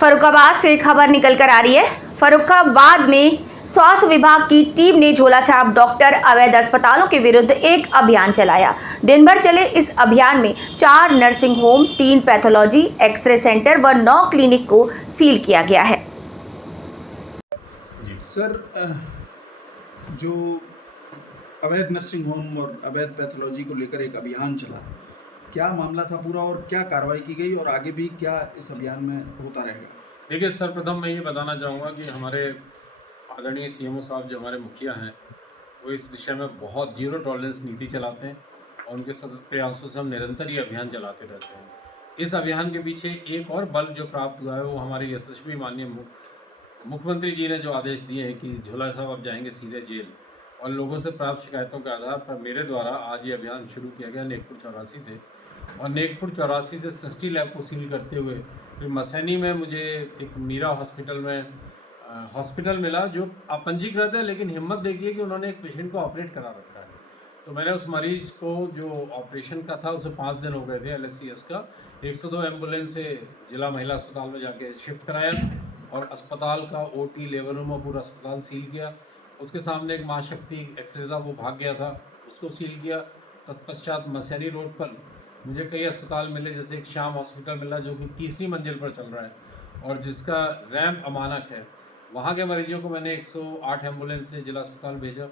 फर्रुखाबाद से खबर निकल कर आ रही है। फर्रुखाबाद में स्वास्थ्य विभाग की टीम ने झोलाछाप डॉक्टर अवैध अस्पतालों के विरुद्ध एक अभियान चलाया। दिन भर चले इस अभियान में 4 nursing home, 3 pathology, x-ray centre व 9 क्लिनिक को सील किया गया है। जी सर, जो अवैध नर्सिंग होम और अवैध पैथोलॉजी को लेकर एक अभियान चला, क्या मामला था पूरा और क्या कार्रवाई की गई और आगे भी क्या इस अभियान में होता रहेगा? देखिए, सर्वप्रथम मैं ये बताना चाहूँगा कि हमारे आदरणीय सीएमओ साहब जो हमारे मुखिया हैं, वो इस विषय में बहुत जीरो टॉलरेंस नीति चलाते हैं और उनके सतत प्रयासों से हम निरंतर ये अभियान चलाते रहते हैं। इस अभियान के पीछे एक और बल जो प्राप्त हुआ है, वो हमारे यशस्वी माननीय मुख्यमंत्री जी ने जो आदेश दिए हैं कि झोला साहब अब जाएंगे सीधे जेल, और लोगों से प्राप्त शिकायतों के आधार पर मेरे द्वारा आज ये अभियान शुरू किया गया नेकपुर 84 से, और नेकपुर 84 से सृष्टि लैब को सील करते हुए फिर मसैनी में मुझे एक मीरा हॉस्पिटल मिला जो अपंजीकृत है, लेकिन हिम्मत देखिए कि उन्होंने एक पेशेंट को ऑपरेट करा रखा है। तो मैंने उस मरीज़ को जो ऑपरेशन का था, उसे 5 दिन हो गए थे LSCS का, 102 एम्बुलेंस से जिला महिला अस्पताल में जाके शिफ्ट कराया और अस्पताल का OT लेबर रूम और पूरा अस्पताल सील किया। उसके सामने एक माँ शक्ति एक्सरे था, वो भाग गया था, उसको सील किया। तत्पश्चात मसैनी रोड पर मुझे कई अस्पताल मिले, जैसे एक श्याम हॉस्पिटल मिला जो कि 3री मंजिल पर चल रहा है और जिसका रैंप अमानक है। वहाँ के मरीजों को मैंने 108 एम्बुलेंस से जिला अस्पताल भेजा।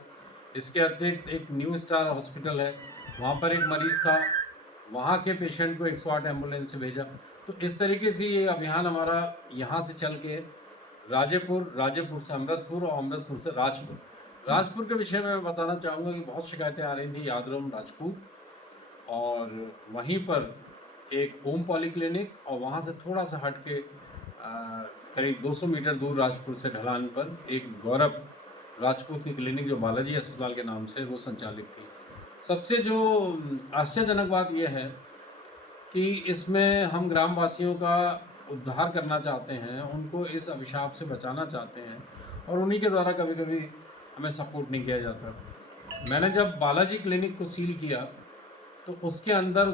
इसके अतिरिक्त एक न्यू स्टार हॉस्पिटल है, वहाँ पर एक मरीज़ था, वहाँ के पेशेंट को 108 एम्बुलेंस से भेजा। तो इस तरीके से ये अभियान हमारा यहाँ से चल के राजेपुर से अमृतपुर और अमृतपुर से राजपुर के विषय में मैं बताना चाहूँगा कि बहुत शिकायतें आ रही थी यादराम राजपुर, और वहीं पर एक ओम पॉलीक्लिनिक और वहाँ से थोड़ा सा हट के करीब 200 मीटर दूर राजपुर से ढलान पर एक गौरव राजपूत की क्लिनिक जो बालाजी अस्पताल के नाम से वो संचालित थी। सबसे जो आश्चर्यजनक बात यह है कि इसमें हम ग्रामवासियों का उद्धार करना चाहते हैं, उनको इस अभिशाप से बचाना चाहते हैं, और उन्हीं के द्वारा कभी कभी हमें सपोर्ट नहीं किया जाता। मैंने जब बालाजी क्लिनिक को सील किया तो उसके अंदर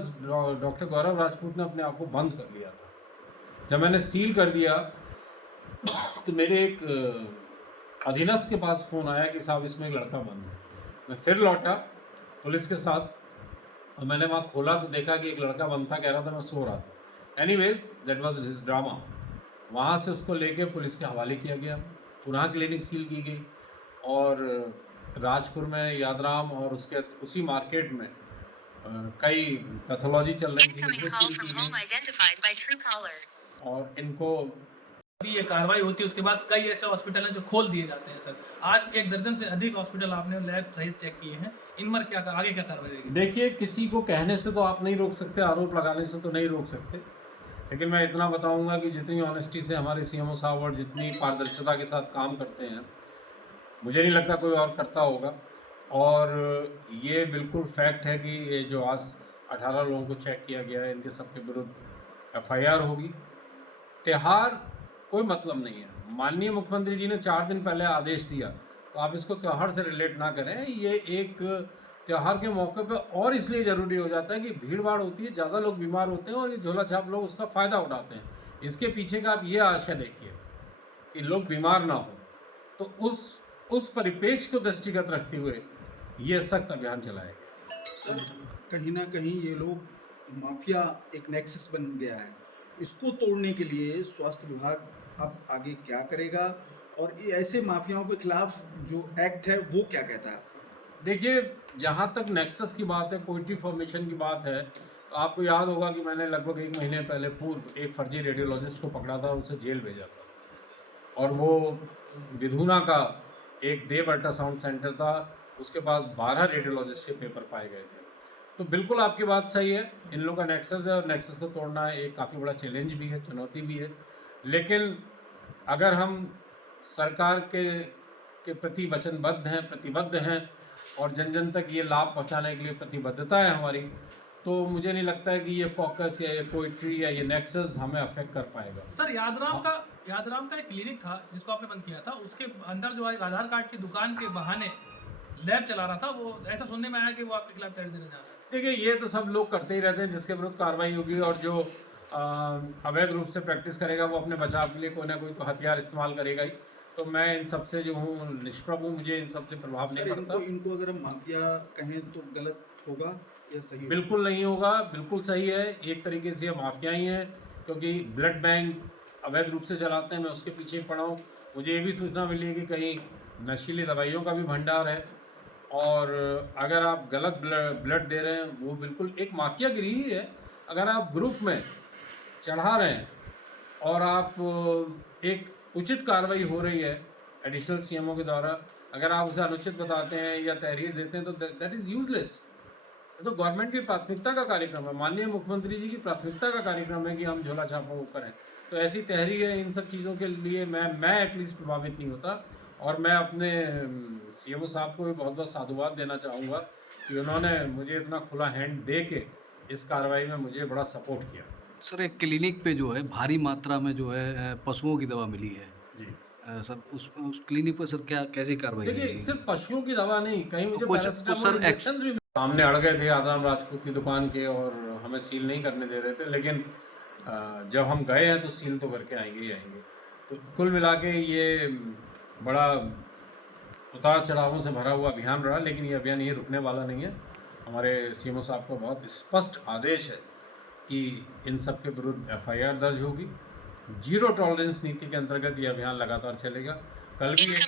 डॉक्टर गौरव राजपूत ने अपने आप को बंद कर लिया था। जब मैंने सील कर दिया तो मेरे एक अधीनस्थ के पास फ़ोन आया कि साहब इसमें एक लड़का बंद है। मैं फिर लौटा पुलिस के साथ और मैंने वहाँ खोला तो देखा कि एक लड़का बंद था, कह रहा था मैं सो रहा था। Anyways that was his drama. वहाँ से उसको लेके पुलिस के हवाले किया गया, पुनः क्लिनिक सील की गई, और राजपुर में यादराम और उसके उसी मार्केट में कई पैथोलॉजी चल रही थी, और इनको अभी ये कार्रवाई होती है उसके बाद कई ऐसे हॉस्पिटल हैं जो खोल दिए जाते हैं। सर, आज 1 दर्जन से अधिक हॉस्पिटल आपने लैब सहित चेक किए हैं, इन पर क्या आगे क्या कार्रवाई रहेगी? देखिए, किसी को कहने से तो आप नहीं रोक सकते, आरोप लगाने से तो नहीं रोक सकते, लेकिन मैं इतना बताऊंगा कि जितनी ऑनेस्टी से हमारे सीएमओ साहब और जितनी पारदर्शिता के साथ काम करते हैं, मुझे नहीं लगता कोई और करता होगा। और ये बिल्कुल फैक्ट है कि ये जो आज 18 लोगों को चेक किया गया है, इनके सबके विरुद्ध FIR होगी। त्यौहार कोई मतलब नहीं है। माननीय मुख्यमंत्री जी ने 4 दिन पहले आदेश दिया, तो आप इसको त्यौहार से रिलेट ना करें। ये एक त्यौहार के मौके पे और इसलिए ज़रूरी हो जाता है कि भीड़ भाड़ होती है, ज़्यादा लोग बीमार होते हैं और ये झोला छाप लोग उसका फ़ायदा उठाते हैं। इसके पीछे का आप ये आशा देखिए कि लोग बीमार ना हो, तो उस परिप्रेक्ष्य को दृष्टिगत रखते हुए ये सख्त अभियान चलाएगा। सर, कहीं ना कहीं ये लोग माफिया एक नेक्सस बन गया है, इसको तोड़ने के लिए स्वास्थ्य विभाग अब आगे क्या करेगा और ये ऐसे माफियाओं के खिलाफ जो एक्ट है वो क्या कहता है? देखिए, जहाँ तक नेक्सस की बात है, पोइट्री फॉर्मेशन की बात है, तो आपको याद होगा कि मैंने लगभग 1 महीने पहले पूर्व एक फर्जी रेडियोलॉजिस्ट को पकड़ा था और उसे जेल भेजा था, और वो विधुना का एक देव अल्ट्रासाउंड सेंटर था, उसके पास 12 रेडियोलॉजिस्ट के पेपर पाए गए थे। तो बिल्कुल आपकी बात सही है, इन लोगों का नेक्सस है और नेक्सस को तोड़ना एक काफ़ी बड़ा चैलेंज भी है, चुनौती भी है। लेकिन अगर हम सरकार के प्रति वचनबद्ध हैं, प्रतिबद्ध हैं और जन जन तक ये लाभ पहुंचाने के लिए प्रतिबद्धता है हमारी, तो मुझे नहीं लगता है कि ये फोकस या ये पोइट्री या ये नेक्सस हमें अफेक्ट कर पाएगा। सर, यादराम का एक क्लिनिक था जिसको आपने बंद किया था, उसके अंदर जो एक आधार कार्ड की दुकान के बहाने लैब चला रहा था, वो ऐसा सुनने में आया कि वो आपके खिलाफ तहरीर देने जा रहा है। देखिए, ये तो सब लोग करते ही रहते हैं, जिसके विरुद्ध कार्रवाई होगी, और जो अवैध रूप से प्रैक्टिस करेगा वो अपने बचाव के लिए कोई ना कोई तो हथियार इस्तेमाल करेगा ही। तो मैं इन सब से जो हूँ निष्प्रभ हूँ, मुझे इन सब से प्रभाव सर नहीं पड़ता। इनको अगर हम माफिया कहें तो गलत होगा या सही होगा? बिल्कुल नहीं होगा, बिल्कुल सही है। एक तरीके से ये माफिया ही है, क्योंकि ब्लड बैंक अवैध रूप से चलाते हैं। मैं उसके पीछे ही पड़ा हूँ। मुझे ये भी सूचना मिली है कि कहीं नशीली दवाइयों का भी भंडार है, और अगर आप गलत ब्लड दे रहे हैं वो बिल्कुल एक माफियागिरी ही है। अगर आप ग्रुप में चढ़ा रहे हैं और आप एक उचित कार्रवाई हो रही है एडिशनल सीएमओ के द्वारा, अगर आप उसे अनुचित बताते हैं या तहरीर देते हैं तो दैट इज़ यूजलेस। तो गवर्नमेंट की प्राथमिकता का कार्यक्रम है, माननीय मुख्यमंत्री जी की प्राथमिकता का कार्यक्रम है कि हम झोला छापों को करें। तो ऐसी तहरीर है, इन सब चीज़ों के लिए मैं एटलीस्ट प्रभावित नहीं होता। और मैं अपने सीएमओ साहब को भी बहुत बहुत साधुवाद देना चाहूँगा कि उन्होंने मुझे इतना खुला हैंड दे के इस कार्रवाई में मुझे बड़ा सपोर्ट किया। सर एक क्लिनिक पे जो है भारी मात्रा में जो है पशुओं की दवा मिली है जी सर, उस क्लिनिक पर सर क्या कैसी कार्रवाई देखिए, की? सिर्फ पशुओं की दवा नहीं, कहीं मुझे कुछ पैरासिटामोल सर इंजेक्शंस भी सामने अड़ गए थे आदम राजपूत की दुकान के, और हमें सील नहीं करने दे रहे थे। लेकिन जब हम गए हैं तो सील तो करके आएंगे ही आएंगे। तो कुल मिला के ये बड़ा उतार चढ़ावों से भरा हुआ अभियान रहा, लेकिन ये अभियान ये रुकने वाला नहीं है। हमारे सीएमओ साहब का बहुत स्पष्ट आदेश है कि इन सब के विरुद्ध एफआईआर दर्ज होगी। जीरो टॉलरेंस नीति के अंतर्गत ये अभियान लगातार चलेगा। कल भी एक